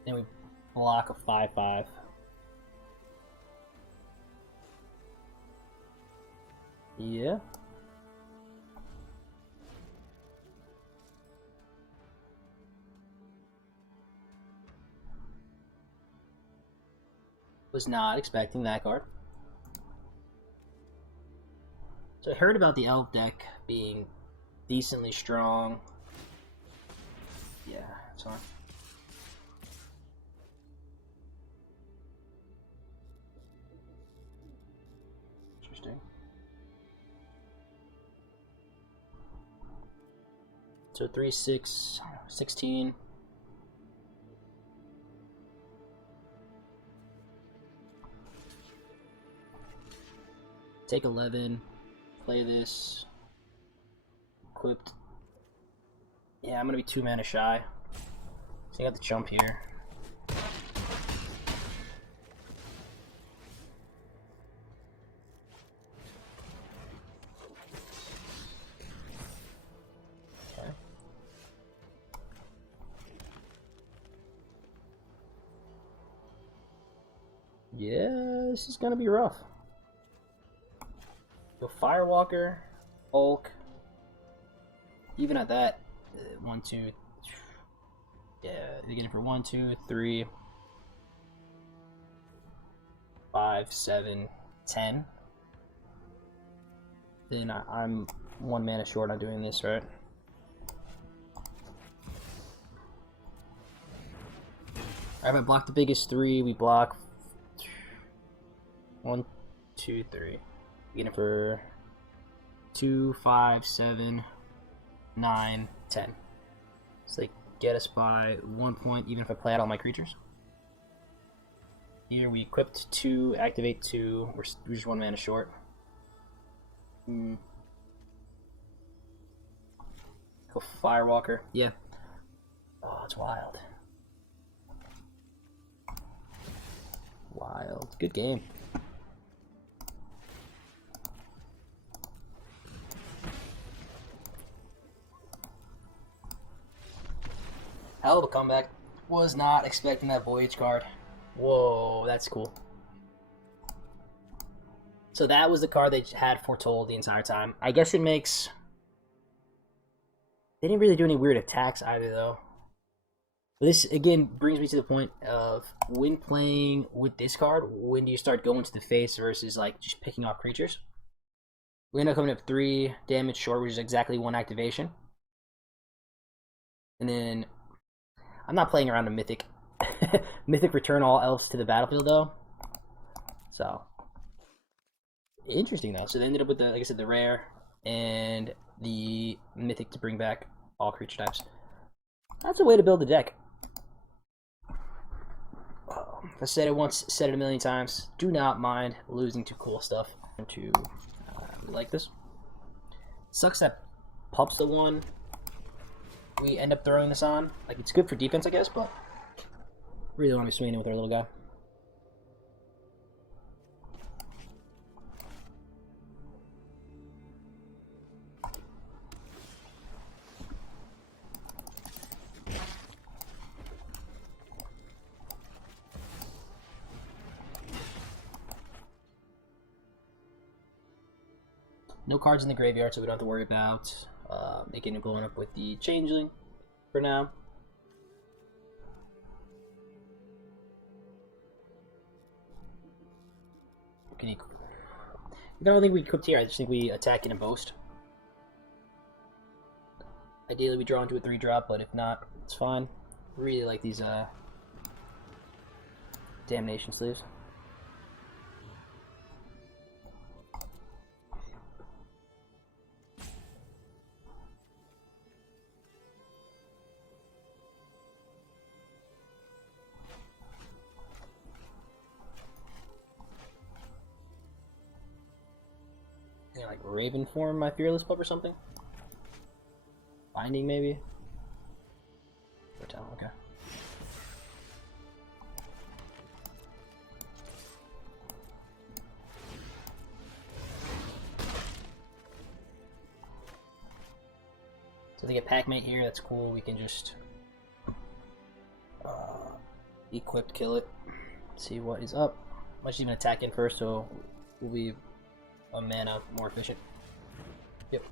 Then we block a 5/5. Yeah. Was not expecting that card. So I heard about the elf deck being decently strong. Yeah, that's fine. Interesting. So 3, 6, 16. Take 11. Play this. Equipped. Yeah, I'm gonna be 2 mana shy. So I got the jump here. Okay. Yeah, this is gonna be rough. So Firewalker, Hulk. Even at that, 1, 2. Yeah, they're getting for 1, 2, 3, 5, 7, 10. Then I'm 1 mana short on doing this, right? Alright, I block the biggest 3. We block 1, 2, 3. Getting it for 2, 5, 7, 9, 10. So they get us by 1 point, even if I play out all my creatures. Here we equipped 2, activate 2. We're just 1 mana short. Go Firewalker. Yeah. Oh, it's wild. Wild. Good game. Hell of a comeback. Was not expecting that Voyage card. Whoa, that's cool. So that was the card they had foretold the entire time. I guess it makes... They didn't really do any weird attacks either, though. But this, again, brings me to the point of when playing with this card, when do you start going to the face versus, like, just picking off creatures? We end up coming up 3 damage short, which is exactly 1 activation. And then... I'm not playing around a Mythic. Mythic return all elves to the battlefield, though. So... Interesting, though. So they ended up with, the, like I said, the rare and the Mythic to bring back all creature types. That's a way to build a deck. I said it once, said it a million times. Do not mind losing to cool stuff. To like this. Sucks that Pup's the one we end up throwing this on. Like, it's good for defense, I guess, but really want to be swinging it with our little guy. No cards in the graveyard, so we don't have to worry about making it going up with the Changeling for now. I don't think we equipped here. I just think we attack in a boast. Ideally, we draw into a 3-drop, but if not, it's fine. Really like these Damnation Sleeves. like Raven form my Fearless Pup or something. Binding maybe. Okay. So they get Pac-Mate here, that's cool. We can just equip, kill it, see what is up. Might just even attack in first, so we'll be a mana more efficient. Yep.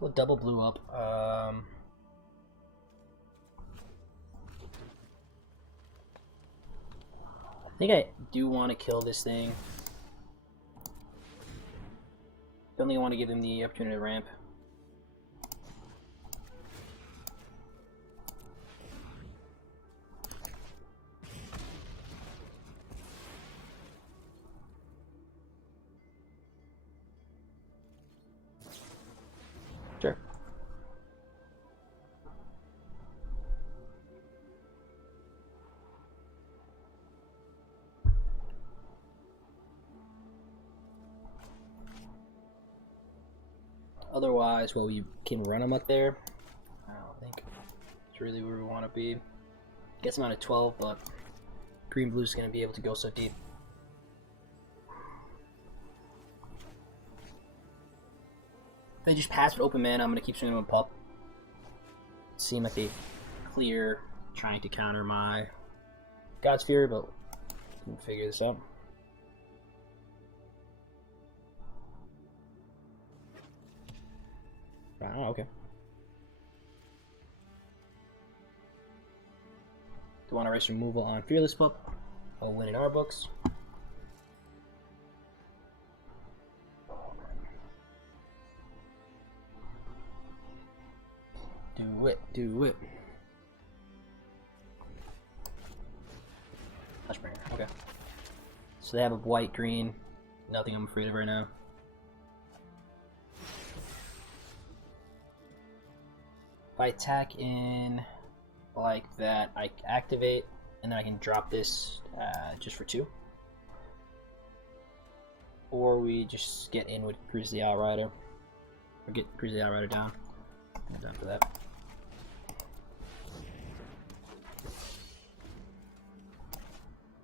We'll double blue up. I think I do want to kill this thing. Don't think I want to give him the opportunity to ramp. Sure. Otherwise, well, we can run him up there. I don't think it's really where we want to be. Gets him out of 12, but green blue's going to be able to go so deep. If they just pass with open mana, I'm going to keep swinging with Pup. Seem like they clear, trying to counter my God's Fury, but we can figure this out. Oh, okay. Do want to race removal on Fearless Pup? I'll win in our books. Do it, do it. Flashbringer, okay. So they have a white, green. Nothing I'm afraid of right now. If I attack in like that, I activate, and then I can drop this just for 2. Or we just get in with Grizzly Outrider. Or get Grizzly Outrider down. I'm down for that.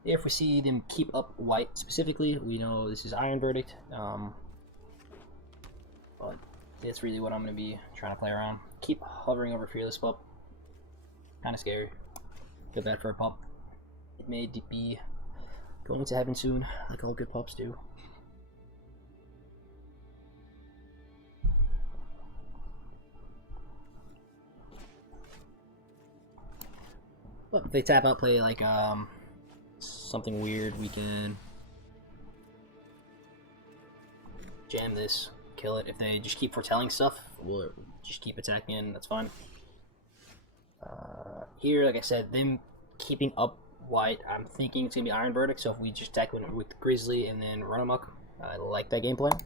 If we see them keep up white specifically, we know this is Iron Verdict. But it's really what I'm going to be trying to play around. Keep hovering over Fearless Pup. Kind of scary. Feel bad for a pup. It may be going to heaven soon, like all good pups do. But if they tap out, play like something weird, we can jam this, kill it. If they just keep foretelling stuff, we'll just keep attacking in, that's fine. Here, like I said, them keeping up white, I'm thinking it's going to be Iron Verdict, so if we just attack with Grizzly and then run amok, I like that gameplay.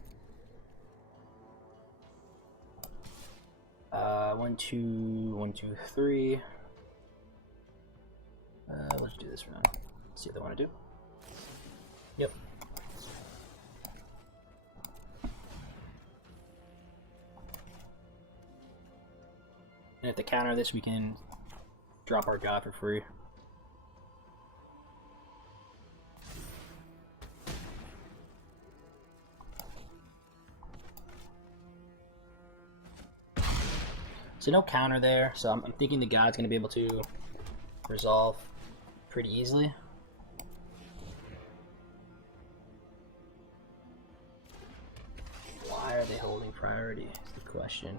1, 2, 1, 2, 3. Let's do this round. See what they want to do. Yep. And if they counter this, we can drop our god for free. So no counter there, so I'm thinking the god's going to be able to resolve pretty easily. Why are they holding priority is the question.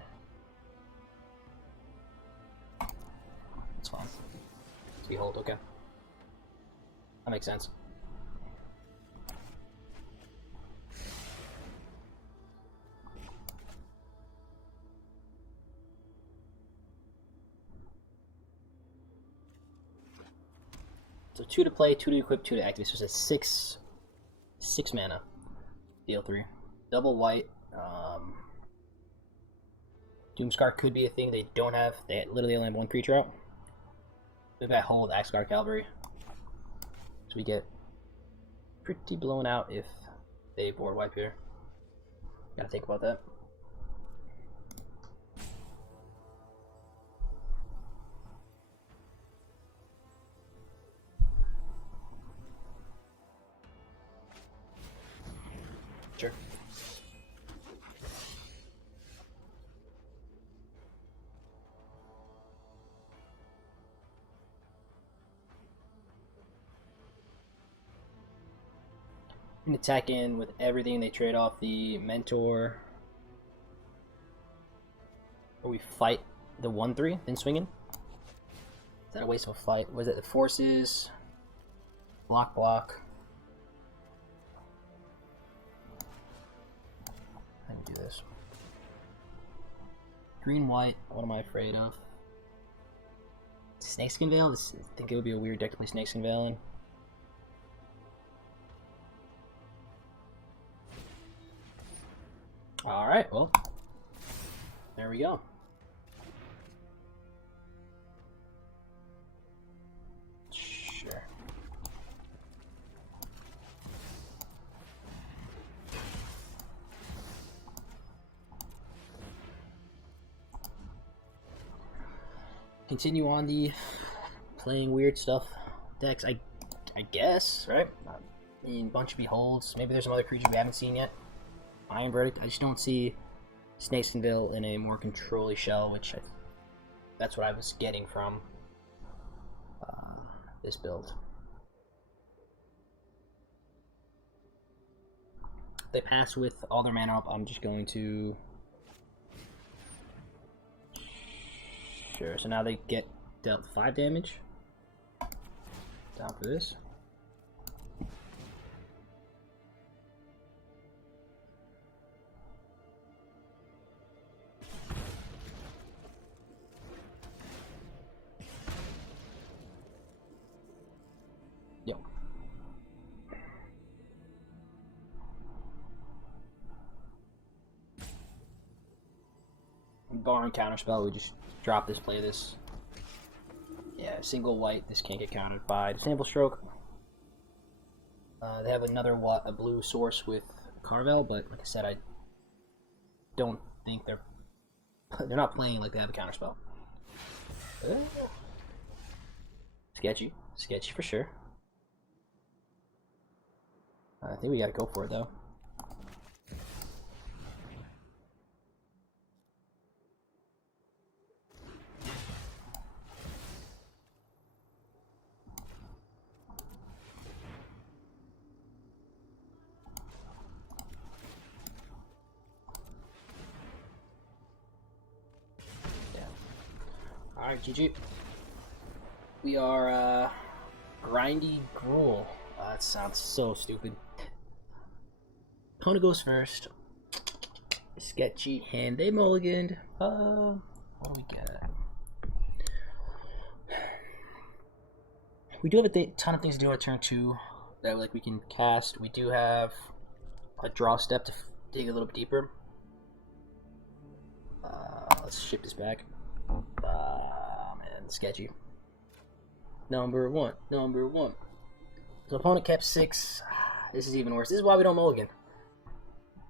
It's fine. So we hold, okay. That makes sense. So 2 to play, 2 to equip, 2 to activate. So it's a 6 mana. Deal 3. Double white. Doomscar could be a thing they don't have. They literally only have 1 creature out. Maybe I hold Axgar Cavalry. So we get pretty blown out if they board wipe here. Gotta think about that. Sure. And attack in with everything. They trade off the mentor. Or we fight the 1/3, then swing in. Is that a waste of a fight? Was it the forces? Block. Let me do this. Green, white. What am I afraid of? Snakeskin Veil? I think it would be a weird deck to play Snakeskin Veil in. Alright, well. There we go. Sure. Continue on the playing weird stuff decks, I guess, right? I mean, bunch of Beholds. Maybe there's some other creatures we haven't seen yet. Iron Verdict. I just don't see Snakeskin Veil in a more control-y shell, which that's what I was getting from this build. If they pass with all their mana up, I'm just going to... Sure, so now they get dealt 5 damage. Down for this. Yep. Barring counterspell, we just drop this, play this. Yeah, single white, this can't get countered by the Sample Stroke. They have another a blue source with Carvel, but like I said, I don't think they're not playing like they have a counterspell. Sketchy for sure. I think we gotta go for it though. Alright, GG. We are Grindy Gruel. That sounds so stupid. Opponent goes first. Sketchy hand. They mulliganed. What do we get? We do have a ton of things to do on turn 2 that like we can cast. We do have a draw step to dig a little bit deeper. Let's ship this back. Man, sketchy. Number one. So opponent kept 6. This is even worse. This is why we don't mulligan.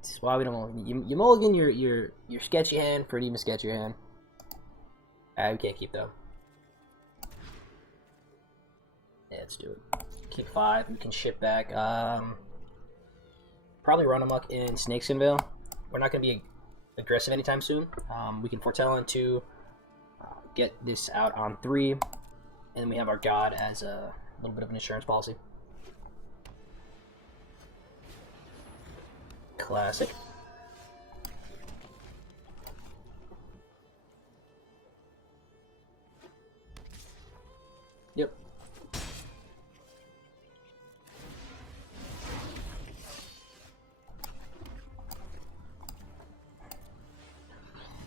This is why we don't mulligan. You mulligan your sketchy hand for an even sketchier hand. We can't keep though. Yeah, let's do it. Keep 5. We can ship back. Probably run amok in Snakeskin Veil. We're not going to be aggressive anytime soon. We can foretell on 2. Get this out on 3. And then we have our God as a little bit of an insurance policy. Classic. Yep.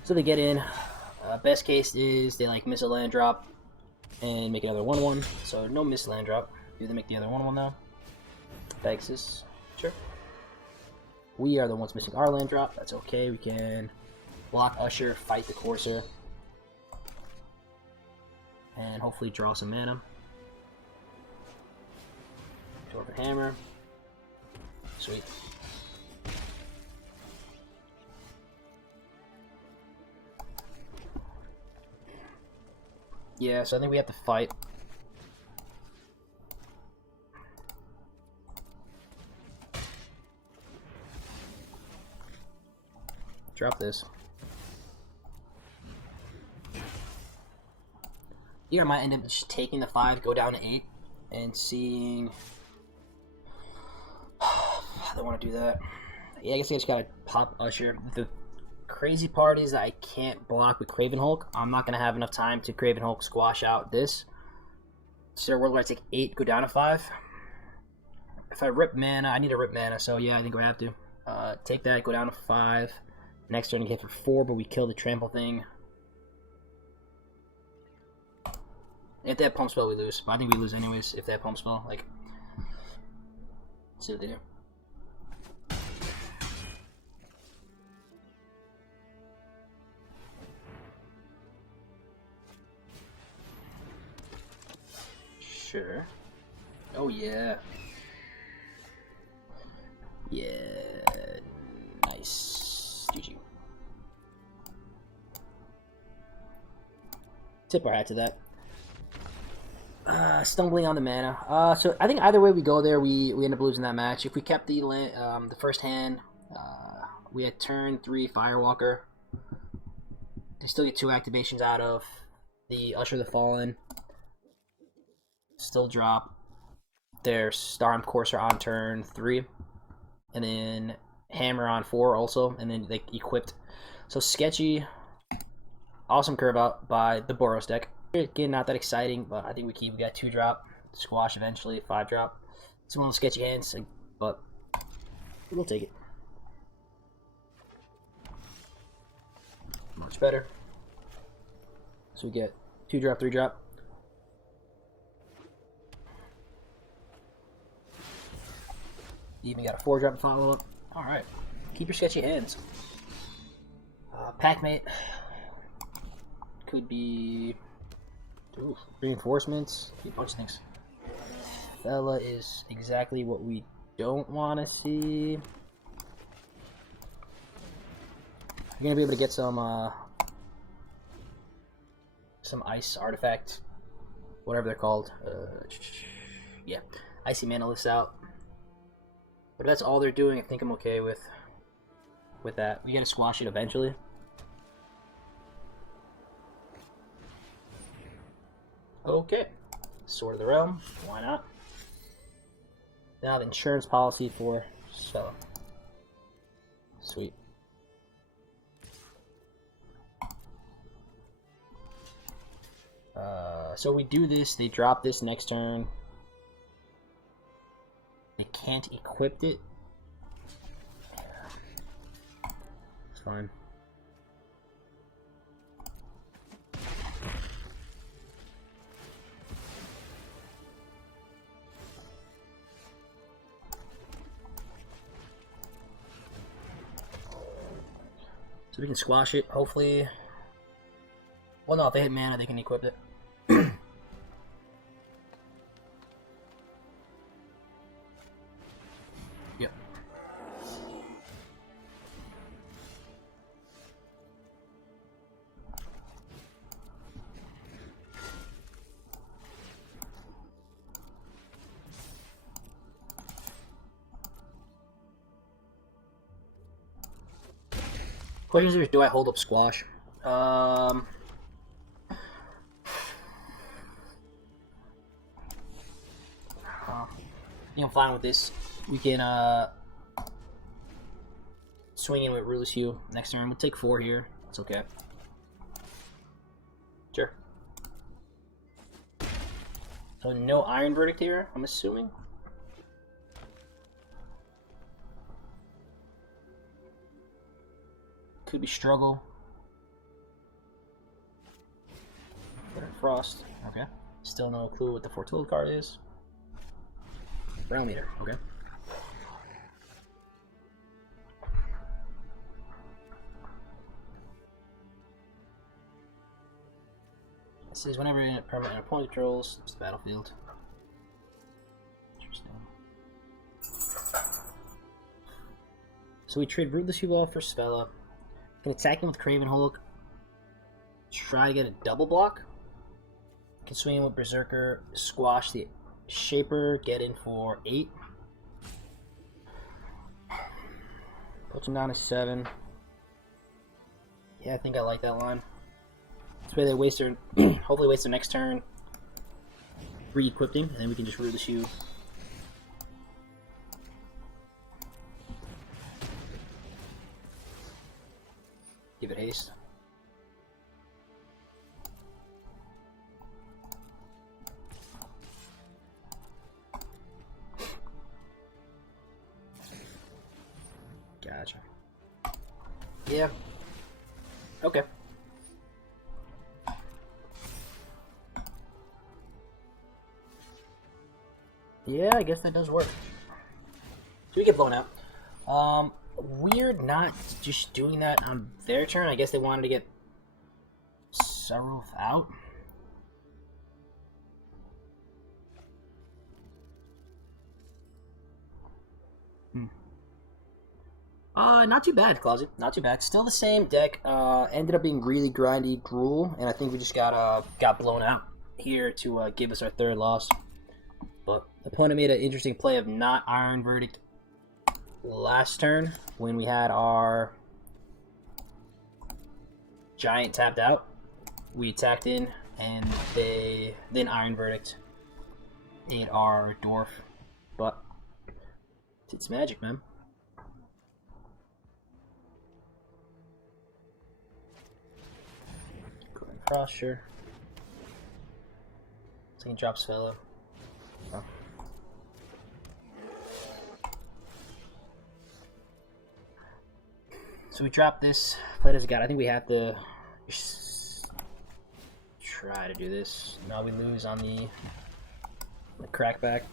So they get in. Best case is they like miss a land drop and make another 1/1. So no miss land drop. Do they make the other 1/1 though? Texas. Sure. We are the ones missing our land drop. That's okay. We can block Usher, fight the Courser. and hopefully draw some mana. Draw the hammer. Sweet. Yeah, so I think we have to fight. Drop this. Either I might end up just taking the 5, go down to 8, and seeing. I don't want to do that. Yeah, I guess I just gotta pop Usher. The crazy part is I can't block with Craven Hulk. I'm not gonna have enough time to Craven Hulk squash out this. So we're gonna take 8, go down to 5. If I rip mana, I need to rip mana, so yeah, I think we have to. Take that, go down to 5. Next turn, hit for 4, but we kill the trample thing. If they have pump spell, we lose. But I think we lose anyways if they have pump spell. Like, let's see what they do. Sure. Oh yeah. Yeah. Nice. GG. Tip our hat to that. Stumbling on the mana. So I think either way we go there, we end up losing that match. If we kept the first hand, we had turn 3 Firewalker. They still get 2 activations out of the Usher the Fallen. Still drop their Storm Courser on turn 3, and then Hammer on 4 also, and then they equipped. So sketchy. Awesome curve out by the Boros deck. Again, not that exciting, but I think we got 2 drop, squash eventually, 5 drop. It's one of those sketchy hands, but we'll take it. Much better. So we get 2 drop, 3 drop. Even got a 4 drop to follow up. Alright. Keep your sketchy hands. Packmate. Could be. Ooh, reinforcements. A bunch of things. Fella is exactly what we don't want to see. You're gonna be able to get some ice artifact, whatever they're called. Yeah, icy mana lists out. But if that's all they're doing, I think I'm okay with that. We gotta squash it eventually. Okay, Sword of the Realm, why not? Now the insurance policy for Stella. Sweet. So we do this, they drop this next turn. They can't equip it. It's fine. So we can squash it, hopefully. Well, no, if they hit mana, they can equip it. Yep. Questions are, do I hold up squash? I think I'm fine with this. We can swing in with Ruleless Hue next turn. We'll take 4 here. It's okay. Sure. So no Iron Verdict here, I'm assuming. Could be Struggle. Frost. Okay. Still no clue what the Foretold card is. Realm Eater. Okay. says whenever a permanent opponent controls the battlefield. Interesting. So we trade Rootless Evolve for Spella. Can attack him with Craven Hulk. Try to get a double block. Can swing with Berserker. Squash the Shaper. Get in for 8. Puts him down to 7. Yeah, I think I like that line. This way they waste their, hopefully waste their next turn. Re-equip him, and then we can just Rootless you. Give it haste. Gotcha. Yeah. Okay. Yeah, I guess that does work. So we get blown out. Weird not just doing that on their turn. I guess they wanted to get Saruf out. Not too bad, Closet. Not too bad. Still the same deck. Ended up being really grindy gruel, and I think we just got blown out here to give us our 3rd loss. But the opponent made an interesting play of not Iron Verdict last turn when we had our Giant tapped out. We attacked in, and they then Iron Verdict ate our Dwarf. But it's magic, man. Frost, sure. So he drops Fellow. Oh. So we drop this. Play as a god. I think we have to try to do this. Now we lose on the crackback.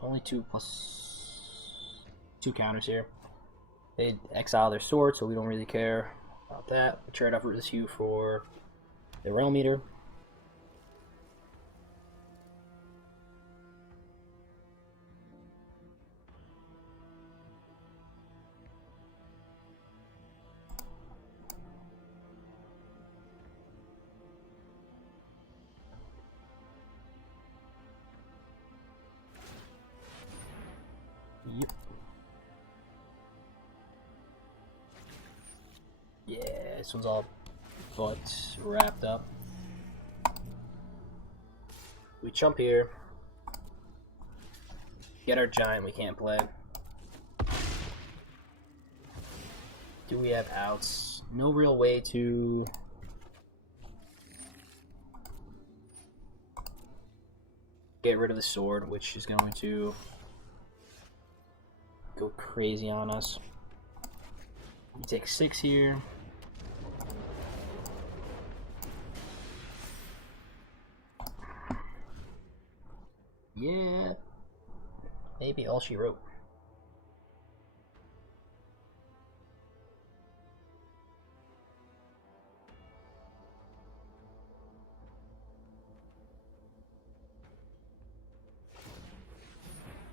Only 2 counters here. They exile their sword, so we don't really care about that. We trade off Rootless Hue for the Realm Eater. Yep. Yeah, this one's all but wrapped up. We jump here. Get our giant we can't play. Do we have outs? No real way to get rid of the sword, which is going to go crazy on us. We take 6 here. Yeah, maybe all she wrote.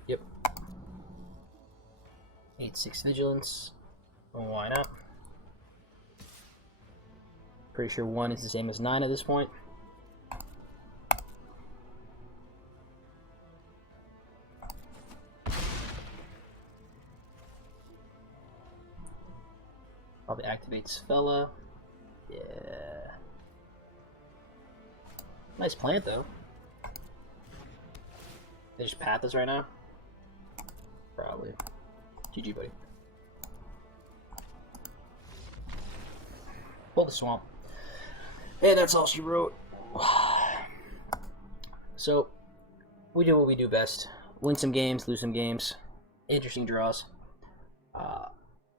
Yep. 8/6 vigilance. Oh, why not? Pretty sure 1 is the same as 9 at this point. Probably activates Fella. Yeah. Nice plant though. They just path us right now? Probably. GG, buddy. Pull the swamp. And that's all she wrote. So, we do what we do best. Win some games, lose some games. Interesting draws.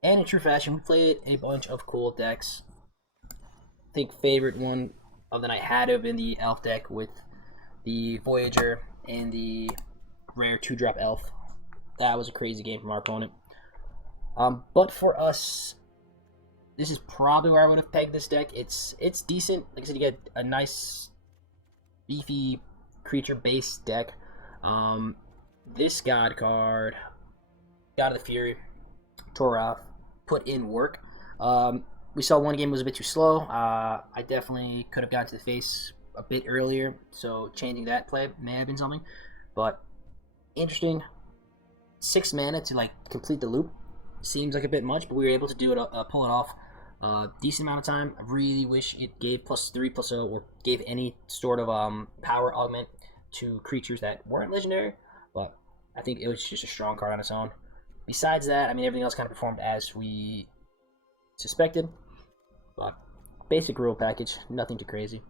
And in true fashion, we played a bunch of cool decks. I think favorite one of the night had to have been the Elf deck with the Voyager and the rare 2-drop Elf. That was a crazy game from our opponent. But for us, This is probably where I would have pegged this deck. It's decent. Like I said, you get a nice beefy creature base deck. This God card, God of the Fury, Toroth, put in work. We saw one game was a bit too slow. I definitely could have gotten to the face a bit earlier, so changing that play may have been something. But interesting. 6 mana to like complete the loop seems like a bit much, but we were able to do it, pull it off. Decent amount of time. I really wish it gave +3/+0 or gave any sort of power augment to creatures that weren't legendary, but I think it was just a strong card on its own. Besides that, I mean, everything else kind of performed as we suspected, but basic rule package, nothing too crazy.